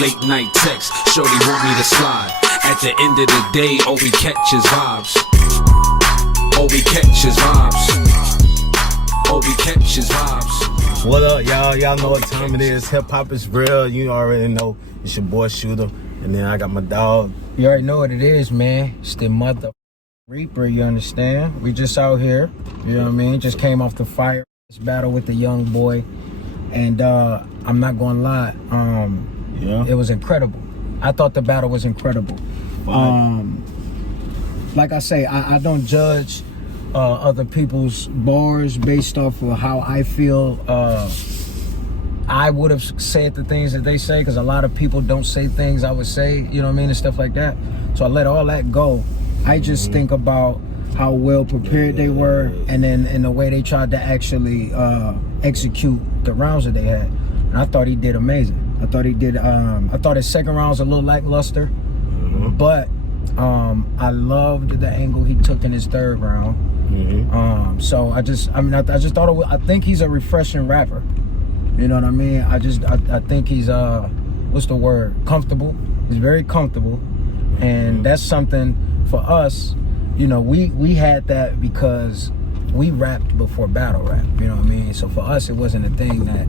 Late night text, shorty want me to slide. At the end of the day, all we catch is vibes. All we catch is vibes. All we catch is vibes. What up, y'all? Y'all know what time it is. Hip hop is real. You already know. It's your boy Shooter. And then I got my dog. You already know what it is, man. It's the mother Reaper, you understand? We just out here, you know what I mean? Just came off the fire battle with the young boy. And I'm not gonna lie, it was incredible. I thought the battle was incredible. Like I say, I don't judge other people's bars based off of how I feel I would have said the things that they say, because a lot of people don't say things I would say, you know what I mean, and stuff like that. So I let all that go. I just think about how well prepared they were, and then in the way they tried to actually execute the rounds that they had. And I thought he did amazing. I thought he did. I thought his second round was a little lackluster, but I loved the angle he took in his third round. So I just thought I think he's a refreshing rapper. You know what I mean? I think he's what's the word? Comfortable. He's very comfortable, and that's something for us. You know, we had that because we rapped before battle rap. You know what I mean? So for us, it wasn't a thing that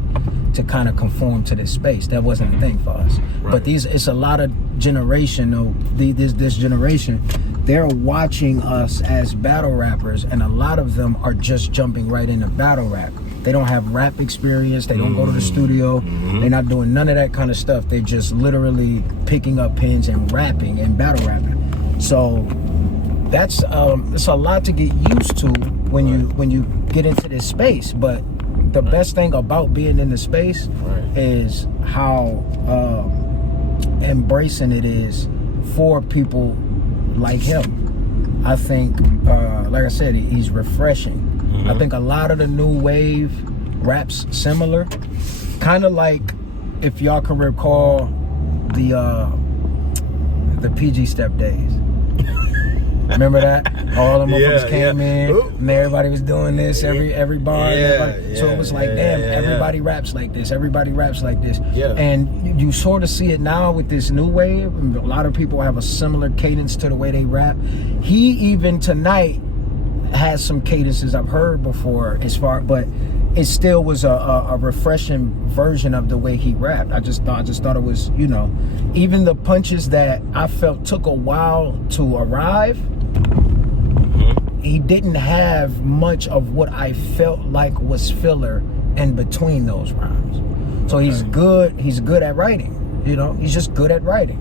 to kind of conform to this space. That wasn't a thing for us. Right. But it's a lot of generation though. This generation, they're watching us as battle rappers, and a lot of them are just jumping right into battle rap. They don't have rap experience. They don't go to the studio. They're not doing none of that kind of stuff. They're just literally picking up pens and rapping and battle rapping. So that's it's a lot to get used to when you get into this space. But the best thing about being in the space is how embracing it is for people like him. I think, like I said, he's refreshing. I think a lot of the new wave raps similar, kind of like, if y'all can recall the PG Step days. Remember that? All the motherfuckers came in, and everybody was doing this, every bar. So it was like, damn, everybody raps like this. Everybody raps like this. And you sort of see it now with this new wave. A lot of people have a similar cadence to the way they rap. He even tonight has some cadences I've heard before, but it still was a refreshing version of the way he rapped. I just thought it was, you know, even the punches that I felt took a while to arrive, he didn't have much of what I felt like was filler in between those rounds. So he's good at writing, you know, he's just good at writing.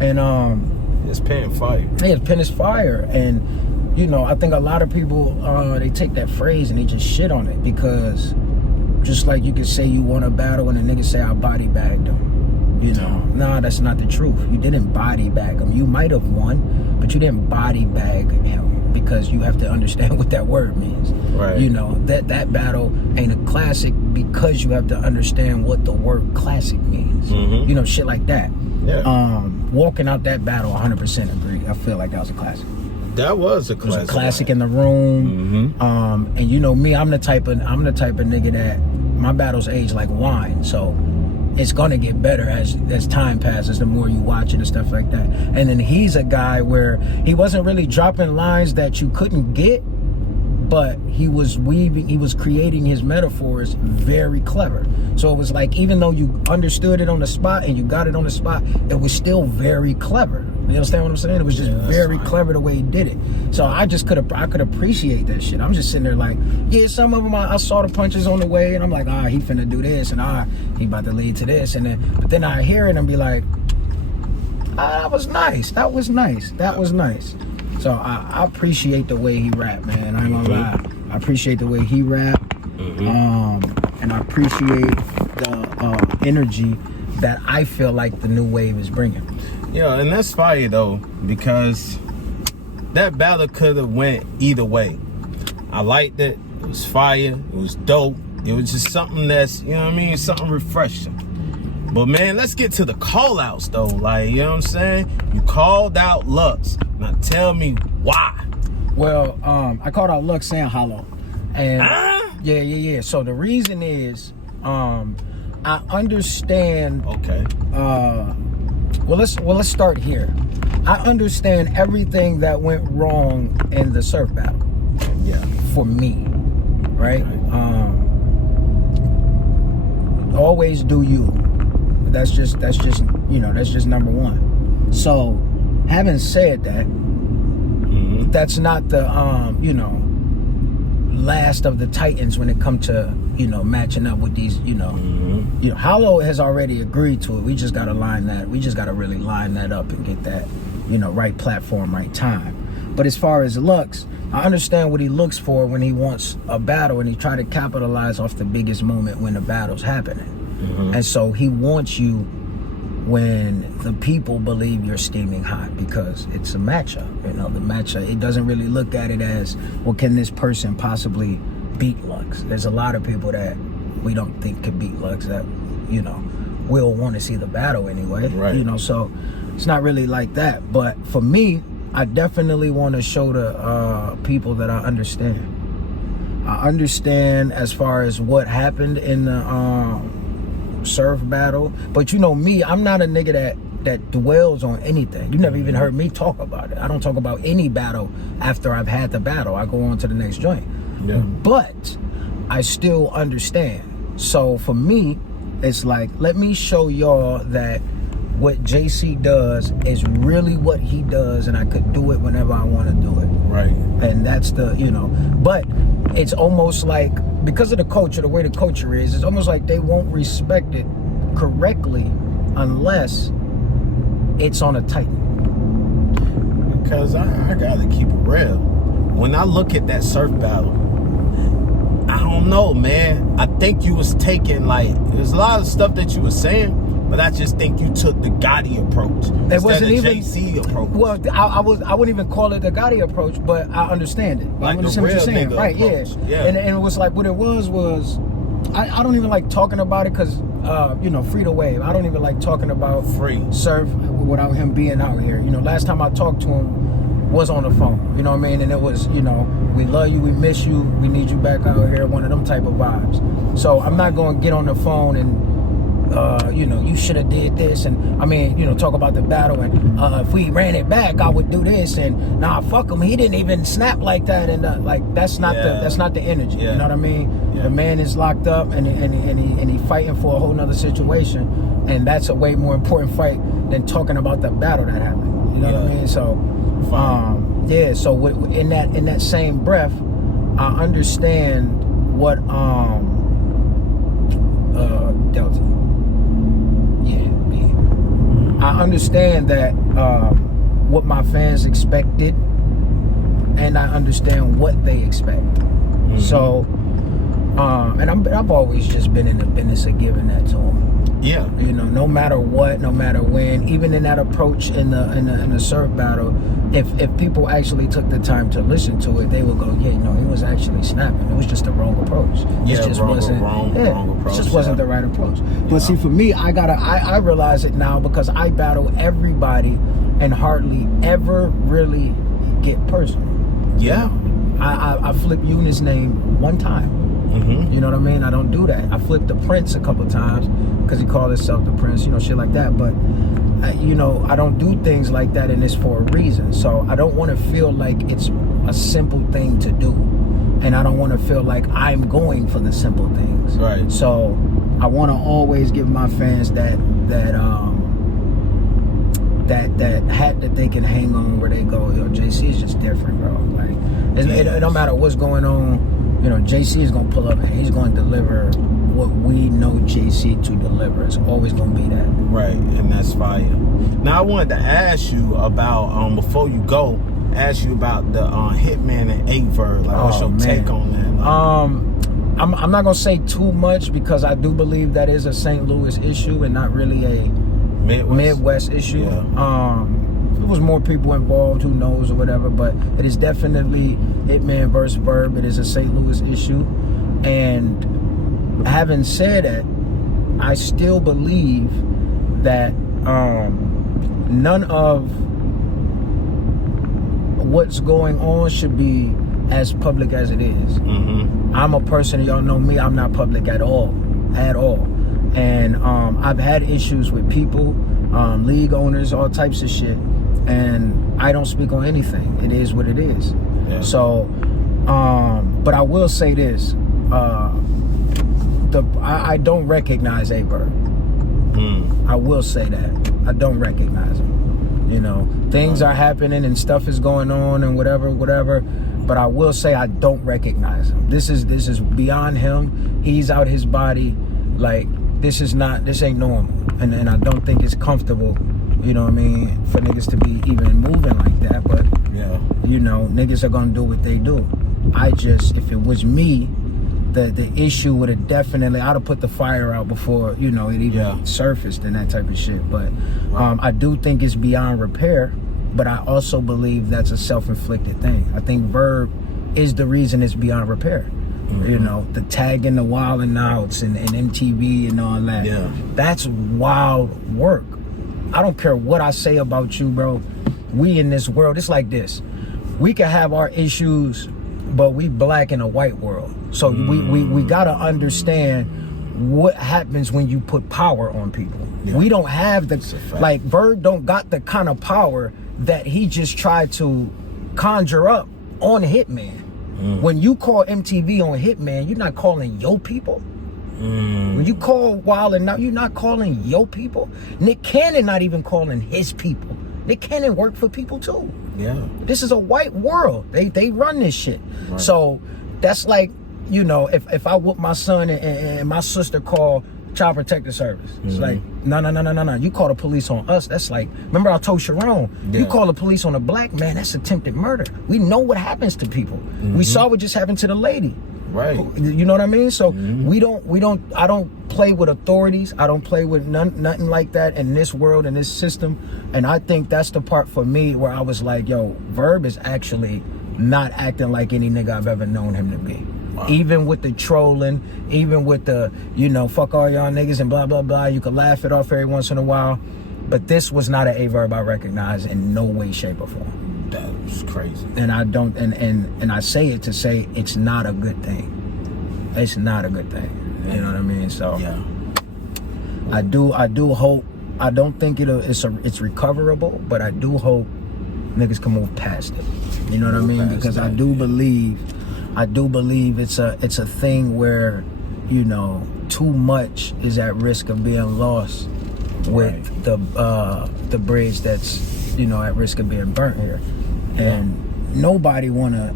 And his pen fire. Yeah, his pen is fire. And you know, I think a lot of people, they take that phrase and they just shit on it, because just like you could say you won a battle and a nigga say I body bagged him. You know, nah, that's not the truth. You didn't body bag him. You might have won, but you didn't body bag him, because you have to understand what that word means. Right. You know, that battle ain't a classic because you have to understand what the word classic means. You know, shit like that. Yeah. Walking out that battle, 100% agree. I feel like that was a classic. That was a classic. It was a classic in the room. And you know me, I'm the type of nigga that my battles age like wine. So it's gonna get better as time passes, the more you watch it and stuff like that. And then he's a guy where he wasn't really dropping lines that you couldn't get, but he was creating his metaphors very clever. So it was like, even though you understood it on the spot and you got it on the spot, it was still very clever. You understand what I'm saying? It was just very clever the way he did it. So I could appreciate that shit. I'm just sitting there like, yeah, some of them I saw the punches on the way, and I'm like, he finna do this, and he about to lead to this, but then I hear it and be like, that was nice. That was nice. That was nice. So I appreciate the way he rap, man. I ain't gonna lie. I appreciate the way he rap, and I appreciate the energy that I feel like the new wave is bringing. Yeah, and that's fire though, because that battle could have went either way. I liked it. It was fire. It was dope. It was just something that's, you know what I mean, something refreshing. But man, let's get to the call outs though. Like, you know what I'm saying? You called out Lux. Now tell me why. Well, I called out Lux and Holla. And yeah. So the reason is, I understand Well, let's start here. I understand everything that went wrong in the surf battle. Yeah. For me, right? Always do you. That's just number one. So, having said that, that's not the last of the Titans when it comes to matching up with these Holla has already agreed to it. We just gotta really line that up and get that right platform, right time. But as far as Lux, I understand what he looks for when he wants a battle, and he try to capitalize off the biggest moment when the battle's happening. And so he wants you when the people believe you're steaming hot, because it's a matchup. The matchup, it doesn't really look at it as, well, can this person possibly beat Lux? There's a lot of people that we don't think could beat Lux that, will want to see the battle anyway. Right. So it's not really like that. But for me, I definitely want to show the people that I understand. I understand as far as what happened in the surf battle. But me, I'm not a nigga that dwells on anything. You never even heard me talk about it. I don't talk about any battle after I've had the battle. I go on to the next joint. Yeah. But I still understand. So for me, it's like, let me show y'all that what JC does is really what he does, and I could do it whenever I want to do it. Right. And that's the, but it's almost like, because of the culture, the way the culture is, it's almost like they won't respect it correctly unless it's on a Titan. Because I gotta keep it real. When I look at that surf battle, I don't know, man. I think you was taking, there's a lot of stuff that you were saying, but I just think you took the Gotti approach instead of JC approach. Well, I wouldn't even call it the Gotti approach, but I understand it. Like I understand the what you're real saying. nigga Right, approach. yeah. And it was like, what it was I don't even like talking about it because, free to wave. I don't even like talking about free surf without him being out here. Last time I talked to him was on the phone. You know what I mean? And it was, we love you, we miss you, we need you back out here, one of them type of vibes. So I'm not going to get on the phone and, you should have did this, and talk about the battle, and if we ran it back, I would do this, and nah, fuck him, he didn't even snap like that, and that's not the energy. Yeah. You know what I mean? Yeah. The man is locked up, and he fighting for a whole nother situation, and that's a way more important fight than talking about the battle that happened. You know what I mean? So, So in that same breath, I understand what Delta. I understand that what my fans expected, and I understand what they expect. So, and I've always just been in the business of giving that to them. Yeah. No matter what, no matter when, even in that approach in the surf battle, if people actually took the time to listen to it, they would go, yeah, he was actually snapping. It was just the wrong approach. Yeah, it just wrong It approach. just wasn't the right approach. But see, for me, I realize it now because I battle everybody and hardly ever really get personal. Yeah. I flipped Eunice's name one time. You know what I mean? I don't do that. I flipped the Prince a couple times because he called himself the Prince, shit like that. But, I don't do things like that, and it's for a reason. So I don't want to feel like it's a simple thing to do. And I don't want to feel like I'm going for the simple things. Right. So I want to always give my fans that hat that they can hang on where they go, JC is just different, bro. It don't matter what's going on. JC is going to pull up and he's going to deliver what we know JC to deliver. It's always going to be that. Right, and that's fire. Now, I wanted to ask you about, before you go, about the Hitman and Verb. What's your take on that? I'm not going to say too much because I do believe that is a St. Louis issue and not really a Midwest issue. Yeah. If there was more people involved, who knows or whatever, but it is definitely Hitman versus Verb. It is a St. Louis issue. And having said that, I still believe that none of what's going on should be as public as it is. I'm a person, y'all know me, I'm not public at all. And I've had issues with people league owners, all types of shit. And I don't speak on anything. It is what it is. Yeah. So, but I will say this. I don't recognize A Verb. I will say that. I don't recognize him. You know, things are happening and stuff is going on and whatever. But I will say I don't recognize him. This is beyond him. He's out his body. Like, this ain't normal. And I don't think it's comfortable, you know what I mean, for niggas to be even moving like that. But, yeah, you know, niggas are gonna do what they do. If it was me, the issue would have definitely, I'd have put the fire out before, you know, it even surfaced and that type of shit. But I do think it's beyond repair, but I also believe that's a self-inflicted thing. I think Verb is the reason it's beyond repair. You know, the tagging, the wilding outs and MTV and all that. Yeah. That's wild work. I don't care what I say about you, bro. We in this world, it's like this. We can have our issues, but we black in a white world. So we gotta understand what happens when you put power on people. Yeah. We don't have like Verb don't got the kind of power that he just tried to conjure up on Hitman. When you call MTV on Hitman, you're not calling your people. When you call Wild and Out, you're not calling your people. Nick Cannon not even calling his people. Nick Cannon work for people too. Yeah. This is a white world. They run this shit. Right. So that's like, you know, if I whoop my son and my sister call Child Protective Service. It's like, no. You call the police on us. That's like, remember I told Sharon, you call the police on a black man, that's attempted murder. We know what happens to people. We saw what just happened to the lady. Right. You know what I mean? So I don't play with authorities. I don't play with nothing like that in this world, in this system. And I think that's the part for me where I was like, yo, Verb is actually not acting like any nigga I've ever known him to be. Wow. Even with the trolling, even with the, you know, fuck all y'all niggas and blah, blah, blah. You could laugh it off every once in a while. But this was not an A Verb I recognize in no way, shape, or form. That was crazy. And I don't, and I say it to say it's not a good thing. It's not a good thing. You know what I mean? So yeah. I do hope, I don't think it's recoverable, but I do hope niggas can move past it. You know what I mean? Because I do believe it's a thing where, you know, too much is at risk of being lost with the bridge that's, you know, at risk of being burnt here. And nobody wanna,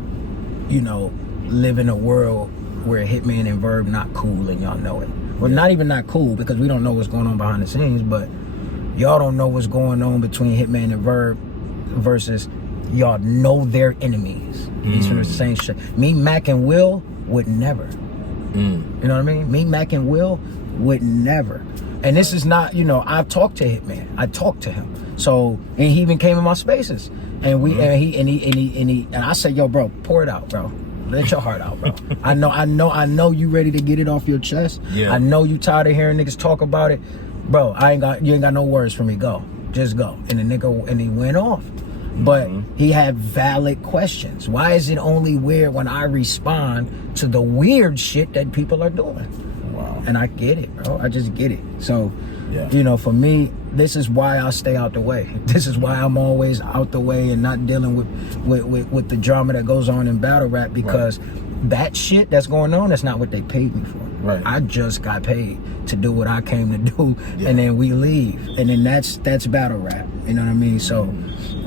you know, live in a world where Hitman and Verb not cool and y'all know it. Well, not even not cool, because we don't know what's going on behind the scenes, but y'all don't know what's going on between Hitman and Verb versus y'all know their enemies. These are the same shit. Me, Mac, and Will would never. You know what I mean? Me, Mac, and Will would never. And this is not, you know, I've talked to Hitman. I talked to him. So, and he even came in my spaces. And we and I said, yo, bro, pour it out, bro. Let your heart out, bro. I know you ready to get it off your chest. Yeah. I know you tired of hearing niggas talk about it. Bro, you ain't got no words for me. Go. Just go. And the nigga, and he went off. But he had valid questions. Why is it only weird when I respond to the weird shit that people are doing? Wow. And I get it, bro. I just get it. So, you know, for me, this is why I stay out the way. This is why I'm always out the way and not dealing with the drama that goes on in battle rap, because that shit that's going on, that's not what they paid me for. Right. I just got paid to do what I came to do, and then we leave. And then that's battle rap. You know what I mean? So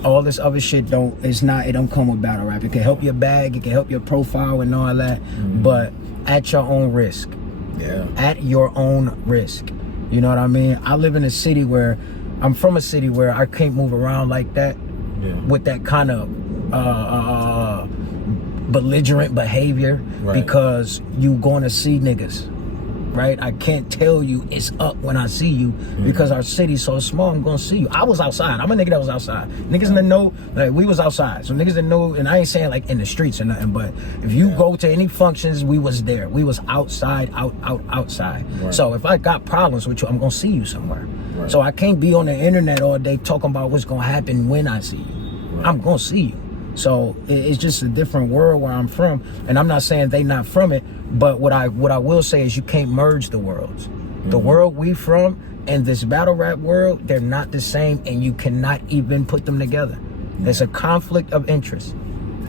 all this other shit it don't come with battle rap. It can help your bag, it can help your profile and all that, but at your own risk. Yeah. At your own risk. You know what I mean? I live in a city where I'm from a city where I can't move around like that with that kind of belligerent behavior, because you gonna see niggas, right? I can't tell you it's up when I see you because our city's so small. I'm gonna see you. I was outside. I'm a nigga that was outside. Niggas that know, like, we was outside. So niggas that know, and I ain't saying like in the streets or nothing, but if you go to any functions, we was there. We was outside, outside. Right. So if I got problems with you, I'm gonna see you somewhere. Right. So I can't be on the internet all day talking about what's gonna happen when I see you. Right. I'm gonna see you. So it's just a different world where I'm from, and I'm not saying they not from it, but what I will say is you can't merge the worlds. The world we from in this battle rap world, they're not the same, and you cannot even put them together. There's a conflict of interest.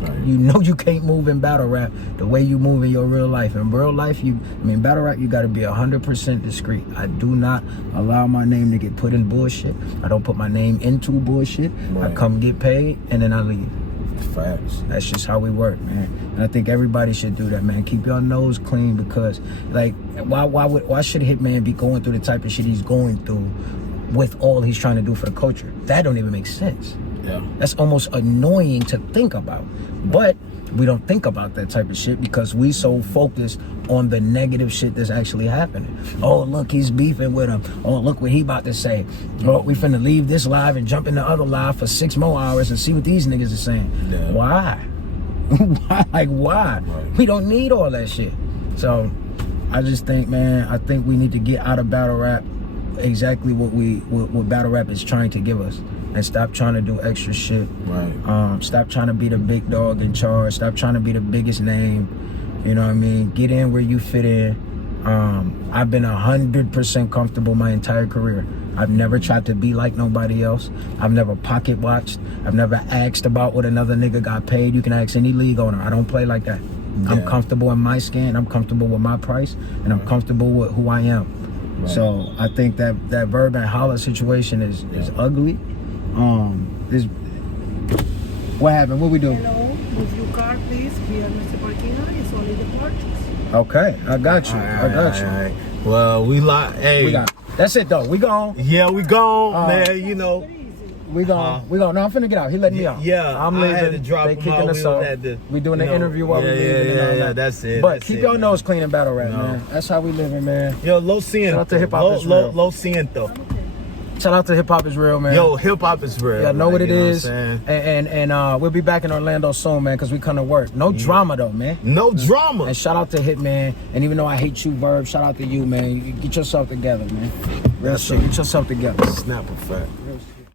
Right. You know you can't move in battle rap the way you move in your real life. In real life, battle rap, you got to be 100% discreet. I do not allow my name to get put in bullshit. I don't put my name into bullshit. Right. I come get paid, and then I leave. Facts. That's just how we work, man. And I think everybody should do that, man. Keep your nose clean, because, like, why should Hitman be going through the type of shit he's going through with all he's trying to do for the culture? That don't even make sense. Yeah. That's almost annoying to think about. But we don't think about that type of shit because we so focused on the negative shit that's actually happening. Oh, look, he's beefing with him. Oh, look what he about to say. Oh, we finna leave this live and jump in the other live for 6 more hours and see what these niggas are saying. Yeah. Why? Why? Right. We don't need all that shit. So I just think, man, I think we need to get out of battle rap exactly what battle rap is trying to give us. And stop trying to do extra shit. Right. Stop trying to be the big dog in charge. Stop trying to be the biggest name. You know what I mean? Get in where you fit in. I've been 100% comfortable my entire career. I've never tried to be like nobody else. I've never pocket watched. I've never asked about what another nigga got paid. You can ask any league owner. I don't play like that. Yeah. I'm comfortable in my skin. I'm comfortable with my price. And I'm comfortable with who I am. Right. So I think that Verb and Holla situation is ugly. What happened? What we do? Hello, move your car, please. We are Mr. Parking lot. It's only the purchase. Okay, I got you. All right. Well, That's it though. We gone. Yeah, we gone, man. You know. We gone. No, I'm finna get out. He let me out. Yeah, I'm leaving. I had to drop they him kicking out. us off. We doing the interview while we leaving. Yeah, that's it. But keep your nose clean in battle rap, man. That's how we living, man. Yo, lo siento. Shout out to Hip Hop is Real. Lo siento. Shout out to Hip Hop is Real, man. Yo, Hip Hop is real. Yeah, know what it is. And we'll be back in Orlando soon, man, because we come to work. No drama, though, man. No drama. And shout out to Hitman. And even though I hate you, Verb, shout out to you, man. You get yourself together, man. Real shit. Get yourself together. Snap a fact.